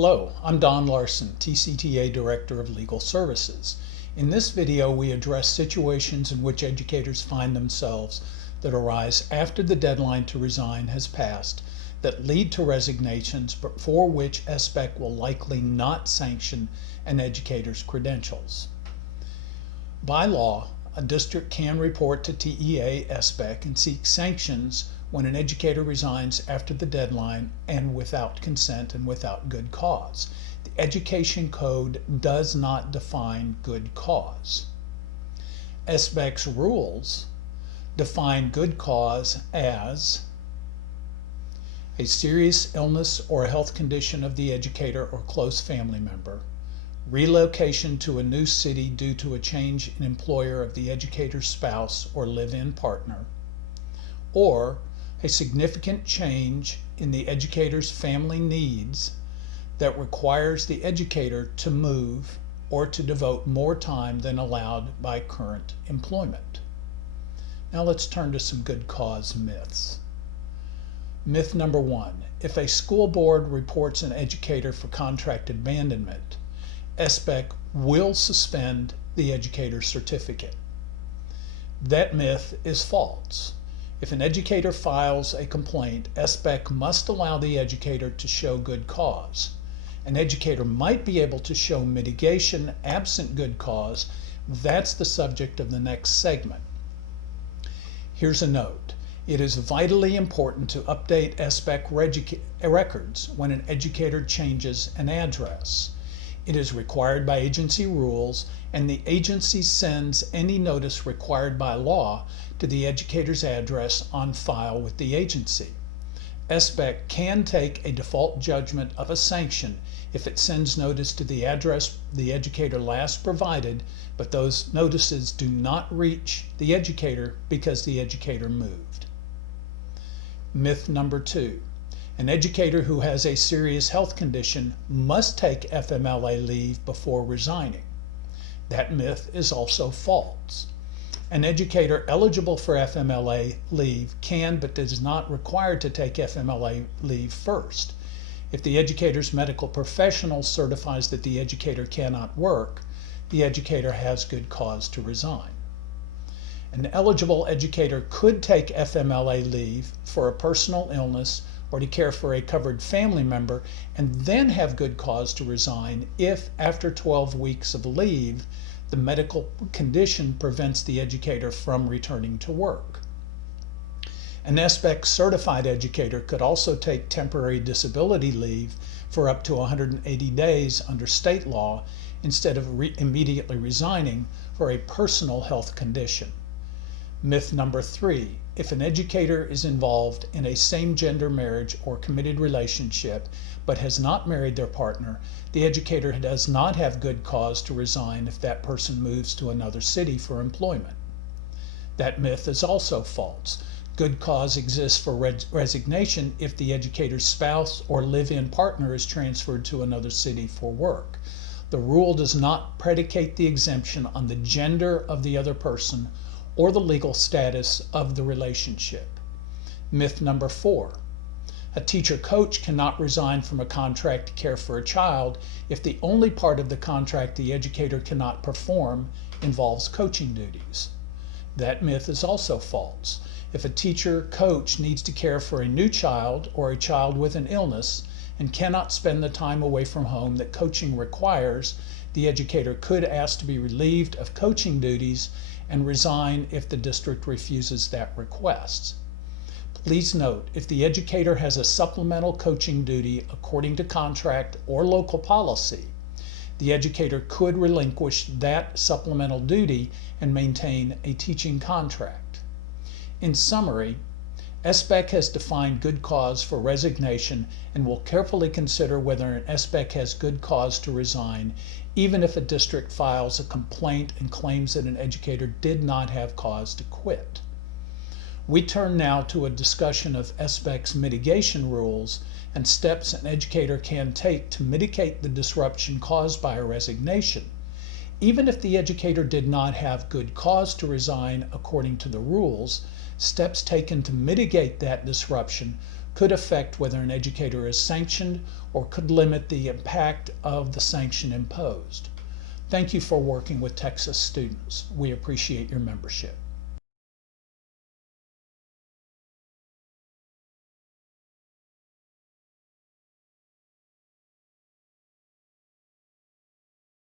Hello, I'm Dohn Larson, TCTA Director of Legal Services. In this video, we address situations in which educators find themselves that arise after the deadline to resign has passed, that lead to resignations, but for which SBEC will likely not sanction an educator's credentials. By law, a district can report to TEA SBEC and seek sanctions when an educator resigns after the deadline and without consent and without good cause. The Education Code does not define good cause. SBEC's rules define good cause as a serious illness or health condition of the educator or close family member, relocation to a new city due to a change in employer of the educator's spouse or live-in partner, or a significant change in the educator's family needs that requires the educator to move or to devote more time than allowed by current employment. Now let's turn to some good cause myths. Myth number one: if a school board reports an educator for contract abandonment, SBEC will suspend the educator's certificate. That myth is false. If an educator files a complaint, SBEC must allow the educator to show good cause. An educator might be able to show mitigation absent good cause. That's the subject of the next segment. Here's a note. It is vitally important to update SBEC records when an educator changes an address. It is required by agency rules, and the agency sends any notice required by law to the educator's address on file with the agency. SBEC can take a default judgment of a sanction if it sends notice to the address the educator last provided, but those notices do not reach the educator because the educator moved. Myth number two: an educator who has a serious health condition must take FMLA leave before resigning. That myth is also false. An educator eligible for FMLA leave can but is not required to take FMLA leave first. If the educator's medical professional certifies that the educator cannot work, the educator has good cause to resign. An eligible educator could take FMLA leave for a personal illness or to care for a covered family member and then have good cause to resign if, after 12 weeks of leave, the medical condition prevents the educator from returning to work. An SBEC certified educator could also take temporary disability leave for up to 180 days under state law instead of immediately resigning for a personal health condition. Myth number three: if an educator is involved in a same-gender marriage or committed relationship but has not married their partner, the educator does not have good cause to resign if that person moves to another city for employment. That myth is also false. Good cause exists for resignation if the educator's spouse or live-in partner is transferred to another city for work. The rule does not predicate the exemption on the gender of the other person or the legal status of the relationship. Myth number four: a teacher-coach cannot resign from a contract to care for a child if the only part of the contract the educator cannot perform involves coaching duties. That myth is also false. If a teacher-coach needs to care for a new child or a child with an illness and cannot spend the time away from home that coaching requires, the educator could ask to be relieved of coaching duties and resign if the district refuses that request. Please note, if the educator has a supplemental coaching duty according to contract or local policy, the educator could relinquish that supplemental duty and maintain a teaching contract. In summary, SBEC has defined good cause for resignation and will carefully consider whether an SBEC has good cause to resign, even if a district files a complaint and claims that an educator did not have cause to quit. We turn now to a discussion of SBEC's mitigation rules and steps an educator can take to mitigate the disruption caused by a resignation. Even if the educator did not have good cause to resign according to the rules, Steps taken to mitigate that disruption could affect whether an educator is sanctioned or could limit the impact of the sanction imposed. Thank you for working with Texas students. We appreciate your membership.